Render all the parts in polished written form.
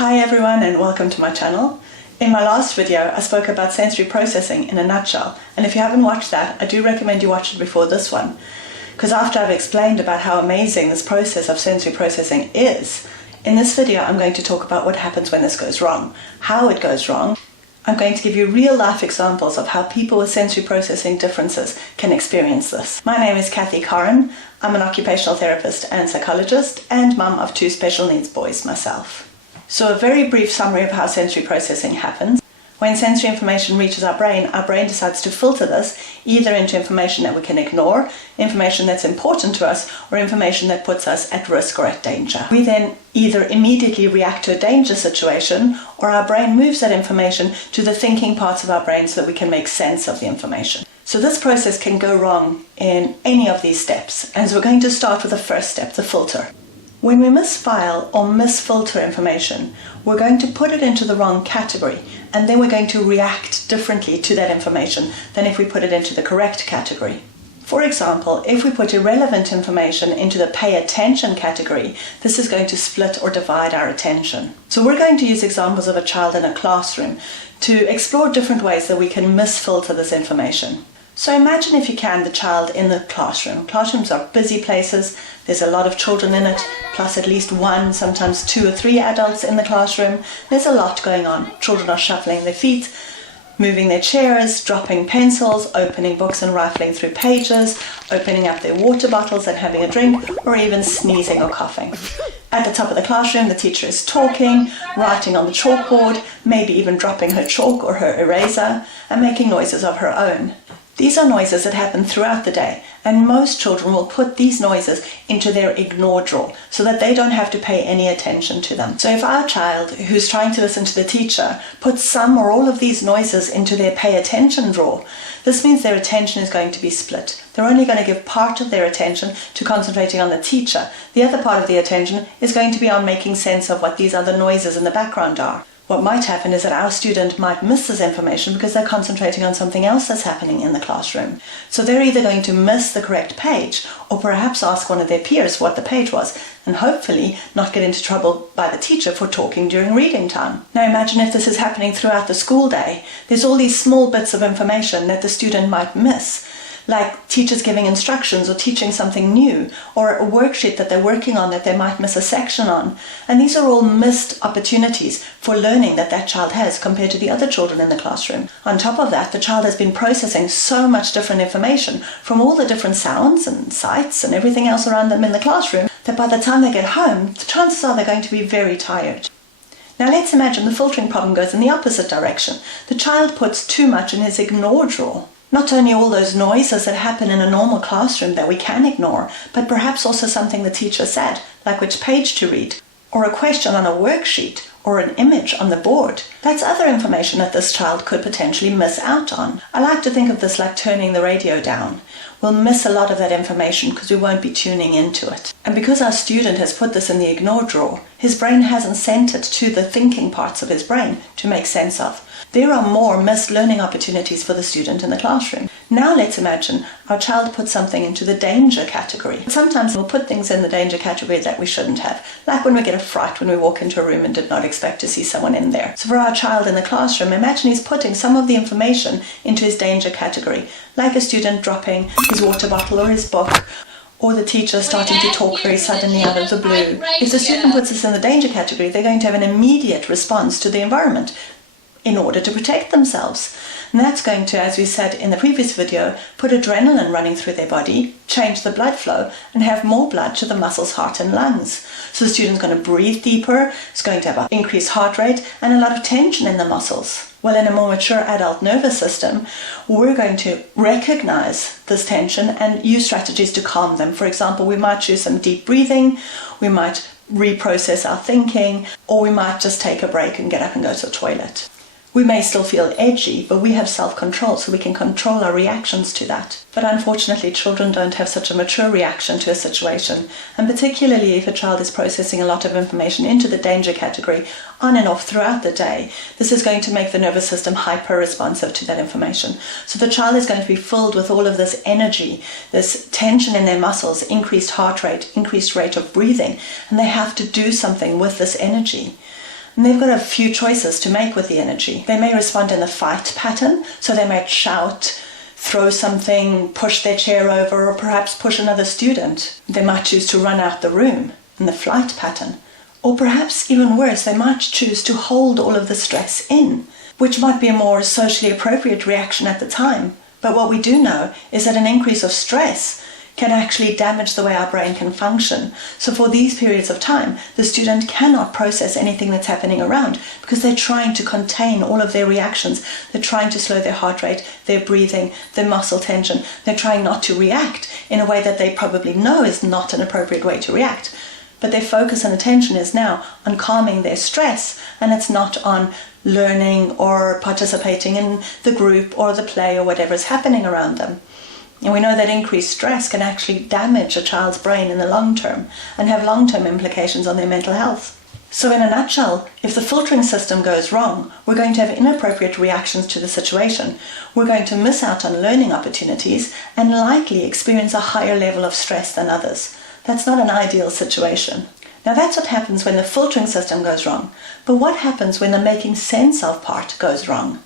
Hi everyone and welcome to my channel. In my last video I spoke about sensory processing in a nutshell, and if you haven't watched that I do recommend you watch it before this one, because after I've explained about how amazing this process of sensory processing is, in this video I'm going to talk about what happens when this goes wrong, how it goes wrong. I'm going to give you real life examples of how people with sensory processing differences can experience this. My name is Kathy Corrin. I'm an occupational therapist and psychologist and mum of 2 special needs boys myself. So a very brief summary of how sensory processing happens. When sensory information reaches our brain decides to filter this either into information that we can ignore, information that's important to us, or information that puts us at risk or at danger. We then either immediately react to a danger situation, or our brain moves that information to the thinking parts of our brain so that we can make sense of the information. So this process can go wrong in any of these steps, and so we're going to start with the first step, the filter. When we misfile or misfilter information, we're going to put it into the wrong category, and then we're going to react differently to that information than if we put it into the correct category. For example, if we put irrelevant information into the pay attention category, this is going to split or divide our attention. So we're going to use examples of a child in a classroom to explore different ways that we can misfilter this information. So imagine, if you can, the child in the classroom. Classrooms are busy places. There's a lot of children in it, plus at least 1, sometimes 2 or 3 adults in the classroom. There's a lot going on. Children are shuffling their feet, moving their chairs, dropping pencils, opening books and rifling through pages, opening up their water bottles and having a drink, or even sneezing or coughing. At the top of the classroom, the teacher is talking, writing on the chalkboard, maybe even dropping her chalk or her eraser, and making noises of her own. These are noises that happen throughout the day, and most children will put these noises into their ignore drawer so that they don't have to pay any attention to them. So if our child, who's trying to listen to the teacher, puts some or all of these noises into their pay attention drawer, this means their attention is going to be split. They're only going to give part of their attention to concentrating on the teacher. The other part of the attention is going to be on making sense of what these other noises in the background are. What might happen is that our student might miss this information because they're concentrating on something else that's happening in the classroom. So they're either going to miss the correct page, or perhaps ask one of their peers what the page was, and hopefully not get into trouble by the teacher for talking during reading time. Now imagine if this is happening throughout the school day. There's all these small bits of information that the student might miss, like teachers giving instructions or teaching something new, or a worksheet that they're working on that they might miss a section on. And these are all missed opportunities for learning that that child has compared to the other children in the classroom. On top of that, the child has been processing so much different information from all the different sounds and sights and everything else around them in the classroom that by the time they get home, the chances are they're going to be very tired. Now let's imagine the filtering problem goes in the opposite direction. The child puts too much in his ignore drawer. Not only all those noises that happen in a normal classroom that we can ignore, but perhaps also something the teacher said, like which page to read, or a question on a worksheet, or an image on the board. That's other information that this child could potentially miss out on. I like to think of this like turning the radio down. We'll miss a lot of that information because we won't be tuning into it. And because our student has put this in the ignore drawer, his brain hasn't sent it to the thinking parts of his brain to make sense of. There are more missed learning opportunities for the student in the classroom. Now let's imagine our child puts something into the danger category. Sometimes we'll put things in the danger category that we shouldn't have, like when we get a fright when we walk into a room and did not expect to see someone in there. So for our child in the classroom, imagine he's putting some of the information into his danger category, like a student dropping his water bottle or his book, or the teacher starting to talk very suddenly out of the blue. If the student puts this in the danger category, they're going to have an immediate response to the environment in order to protect themselves. And that's going to, as we said in the previous video, put adrenaline running through their body, change the blood flow, and have more blood to the muscles, heart and lungs. So the student's going to breathe deeper, it's going to have an increased heart rate and a lot of tension in the muscles. Well, in a more mature adult nervous system, we're going to recognize this tension and use strategies to calm them. For example, we might choose some deep breathing, we might reprocess our thinking, or we might just take a break and get up and go to the toilet. We may still feel edgy, but we have self-control, so we can control our reactions to that. But unfortunately, children don't have such a mature reaction to a situation, and particularly if a child is processing a lot of information into the danger category on and off throughout the day, this is going to make the nervous system hyper-responsive to that information. So the child is going to be filled with all of this energy, this tension in their muscles, increased heart rate, increased rate of breathing, and they have to do something with this energy. And they've got a few choices to make with the energy. They may respond in the fight pattern, so they might shout, throw something, push their chair over, or perhaps push another student. They might choose to run out the room in the flight pattern. Or perhaps, even worse, they might choose to hold all of the stress in, which might be a more socially appropriate reaction at the time. But what we do know is that an increase of stress can actually damage the way our brain can function. So for these periods of time, the student cannot process anything that's happening around because they're trying to contain all of their reactions. They're trying to slow their heart rate, their breathing, their muscle tension. They're trying not to react in a way that they probably know is not an appropriate way to react. But their focus and attention is now on calming their stress, and it's not on learning or participating in the group or the play or whatever is happening around them. And we know that increased stress can actually damage a child's brain in the long term and have long-term implications on their mental health. So in a nutshell, if the filtering system goes wrong, we're going to have inappropriate reactions to the situation. We're going to miss out on learning opportunities and likely experience a higher level of stress than others. That's not an ideal situation. Now that's what happens when the filtering system goes wrong. But what happens when the making sense of part goes wrong?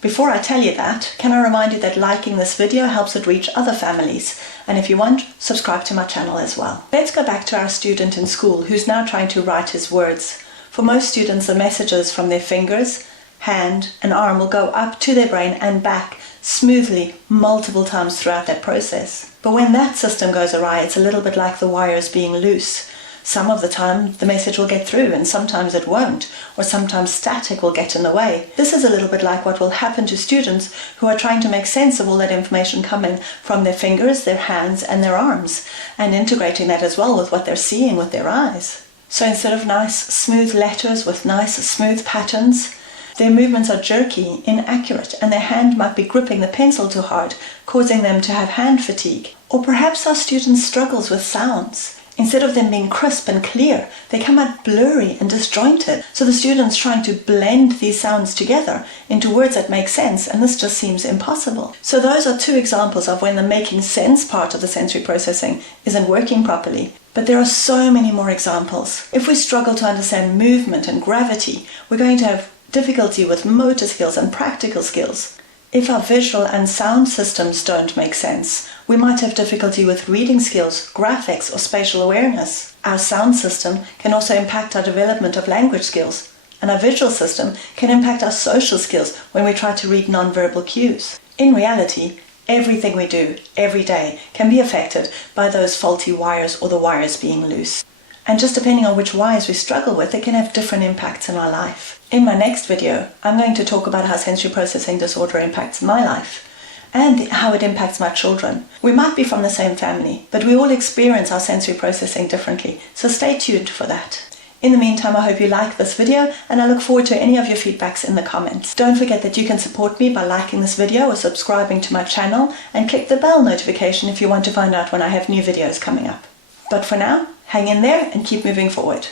Before I tell you that, can I remind you that liking this video helps it reach other families, and if you want, subscribe to my channel as well. Let's go back to our student in school who's now trying to write his words. For most students, the messages from their fingers, hand and arm will go up to their brain and back smoothly multiple times throughout that process. But when that system goes awry, it's a little bit like the wires being loose. Some of the time the message will get through and sometimes it won't, or sometimes static will get in the way. This is a little bit like what will happen to students who are trying to make sense of all that information coming from their fingers, their hands and their arms, and integrating that as well with what they're seeing with their eyes. So instead of nice smooth letters with nice smooth patterns, their movements are jerky, inaccurate, and their hand might be gripping the pencil too hard, causing them to have hand fatigue. Or perhaps our student struggles with sounds. Instead of them being crisp and clear, they come out blurry and disjointed. So the student's trying to blend these sounds together into words that make sense, and this just seems impossible. So those are two examples of when the making sense part of the sensory processing isn't working properly. But there are so many more examples. If we struggle to understand movement and gravity, we're going to have difficulty with motor skills and practical skills. If our visual and sound systems don't make sense, we might have difficulty with reading skills, graphics, or spatial awareness. Our sound system can also impact our development of language skills, and our visual system can impact our social skills when we try to read nonverbal cues. In reality, everything we do every day can be affected by those faulty wires or the wires being loose. And just depending on which wires we struggle with, it can have different impacts in our life. In my next video, I'm going to talk about how sensory processing disorder impacts my life and how it impacts my children. We might be from the same family, but we all experience our sensory processing differently, so stay tuned for that. In the meantime, I hope you like this video, and I look forward to any of your feedbacks in the comments. Don't forget that you can support me by liking this video or subscribing to my channel, and click the bell notification if you want to find out when I have new videos coming up. But for now, hang in there and keep moving forward.